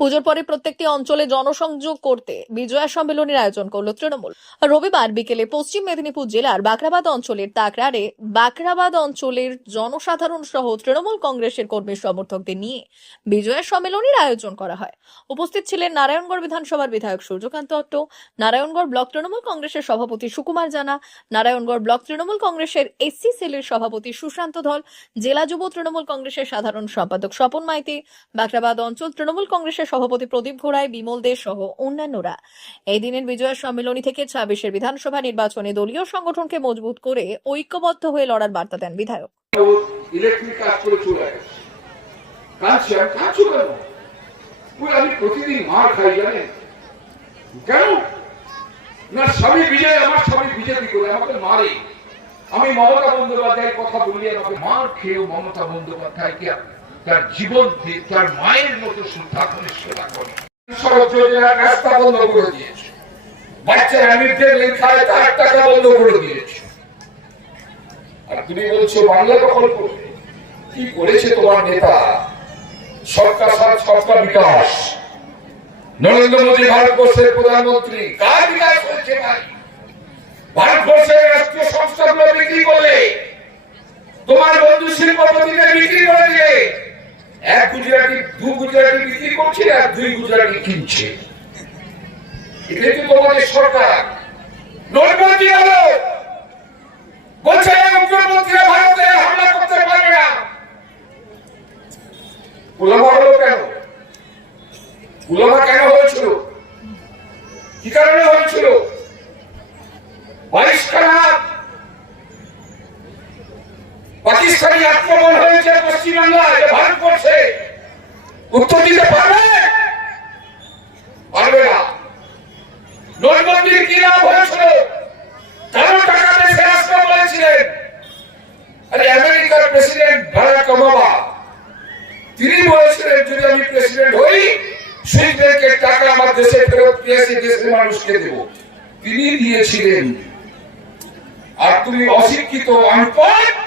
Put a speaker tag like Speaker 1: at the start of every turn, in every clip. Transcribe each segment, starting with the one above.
Speaker 1: পুজোর পরে প্রত্যেকটি অঞ্চলে জনসংযোগ করতে বিজয়া সম্মেলনের আয়োজন করল তৃণমূল। রবিবার বিকেলে পশ্চিম মেদিনীপুর জেলার বাকরাবাদ অঞ্চলের তাকরারে বাকরাবাদ অঞ্চলের জনসাধারণ সহ তৃণমূল কংগ্রেসের কর্মী সমর্থকদের নিয়ে বিজয়া সম্মেলনের আয়োজন করা হয়। উপস্থিত ছিলেন নারায়ণগড় বিধানসভার বিধায়ক সূর্যকান্ত দত্ত নারায়ণগড় ব্লক তৃণমূল কংগ্রেসের সভাপতি সুকুমার জানা, নারায়ণগড় ব্লক তৃণমূল কংগ্রেসের এসসি সেলের সভাপতি সুশান্ত ধল, জেলা যুব তৃণমূল কংগ্রেসের সাধারণ সম্পাদক স্বপন মাইতি বাকরাবাদ অঞ্চল তৃণমূল কংগ্রেসের সভাপতি প্রদীপ ঘোড়াই বিমল দে সহ অন্যান্যরা। এই দিনের বিজয়া সম্মেলনী থেকে ছাব্বিশের বিধানসভা নির্বাচনে দলীয় সংগঠনকে মজবুত করে ঐক্যবদ্ধ হয়ে লড়ার বার্তা দেন বিধায়ক।
Speaker 2: আমি আমি মমতা বন্দ্যোপাধ্যায়ের কথা বলি, আমাকে মার খেয়েও মমতা বন্দ্যোপাধ্যায়কে তার জীবন দিয়ে, তার মায়ের মতো করে সেবা করে। রাস্তা বন্ধ করে দিয়েছে। তার টাকা বন্ধ করে দিয়েছে। আর তুমি বলছো, বাংলা দখল করবে কি করেছে তোমার নেতা? সরকার সরকার বিকাশ? নরেন্দ্র মোদী ভারতবর্ষের প্রধানমন্ত্রী কার বিকাশ হয়েছে ভাই? ভারতবর্ষের রাষ্ট্রীয় সংস্থাগুলো বিক্রি করলে, তোমার বন্ধু শিল্পপতিদের বিক্রি করেছে এক গুজরাটি, দু গুজরাটি বিক্রি করছে আর দুই গুজরাটি কিনছে। এটা সরকার। নোটবন্দি হলো হামলা করতে না। কেন? হয়েছিল? কি কারণে হয়েছিল? পাকিস্তানি আক্রমণ হয়েছে পশ্চিমবাংলায় ভারতবর্ষে উত্তর দিতে পারবে? পারবে না। নোটবন্দির কি লাভ হয়েছিল? কারও টাকা দেশে আসবে বলেছিলেন। আরে আমেরিকার প্রেসিডেন্ট বারাক ওবামা। তিনি বলেছিলেন, যদি আমি প্রেসিডেন্ট হই সুইস ব্যাংকের টাকা আমার দেশে ফেরত দিয়ে দেশের মানুষকে দেব। তিনি দিয়েছিলেন। আর তুমি অশিক্ষিত আনপড়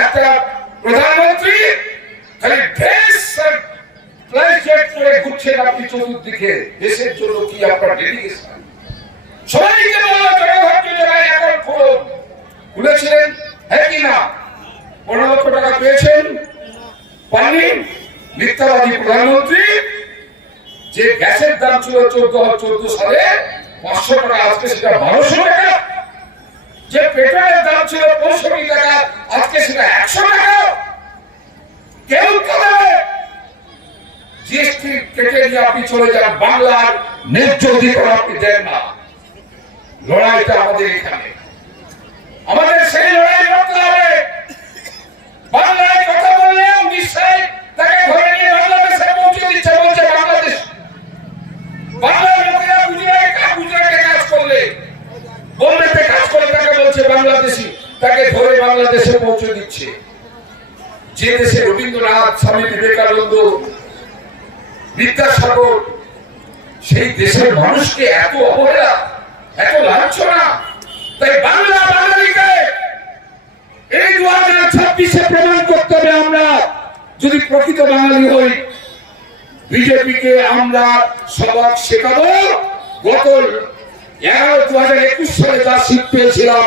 Speaker 2: একটা প্রধানমন্ত্রী খালি করে ঘুরছেন আপনি চতুর্দিকে, দেশের জন্য কি আপনার ডেডিকেশন? সবাইকে এখন খুলুন খুলেছিলেন? হ্যাঁ কি পনেরো লক্ষ টাকা পেয়েছেন? পাননি? প্রধানমন্ত্রী, যে গ্যাসের দাম ছিল চোদ্দ চোদ্দ সালে, পাঁচশো টাকা, আজকে সেটা বারোশো টাকা। যে পেট্রোলের দাম ছিল পঁয়ষট্টি টাকা আজকে সেটা একশো টাকা। কেউ জিএসটি কেটে নিয়ে আপনি চলে যান বাংলার ন্যায্য আপনি দেন না। লড়াইটা আমাদের এখানে। আমাদের সেই লড়াই লড়তে হবে বাংলায় কথা বললেও নিশ্চয় তাকে ধরে নিয়ে বাংলাদেশে পৌঁছে দিচ্ছে বলছে বাংলাদেশ বাংলার লোকেরা গুজরাটে কাজ গুজরাটে কাজ করলে বোম্বেতে কাজ করে তাকে বলছে বাংলাদেশি তাকে ধরে বাংলাদেশে পৌঁছে দিচ্ছে। যে দেশে রবীন্দ্রনাথ স্বামী বিবেকানন্দ, বিদ্যাসাগর, সেই দেশের মানুষকে এত অবহেলা, এত লাঞ্ছনা, তাই বাংলা বাঙালিকে এই দু হাজার ছাব্বিশে প্রমাণ করতে হবে আমরা। যদি প্রকৃত বাঙালি হই, বিজেপিকে আমরা সবক শেখাবো। গত এগারো দু হাজার একুশ সালে যা সিট পেয়েছিলাম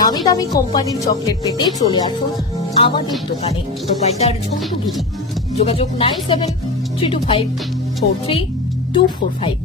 Speaker 1: নামি দামি কোম্পানির চকলেট পেতে চলে আসুন আমাদের দোকানে। দোকানটার গিরি যোগাযোগ nine seven three two five four three two four five.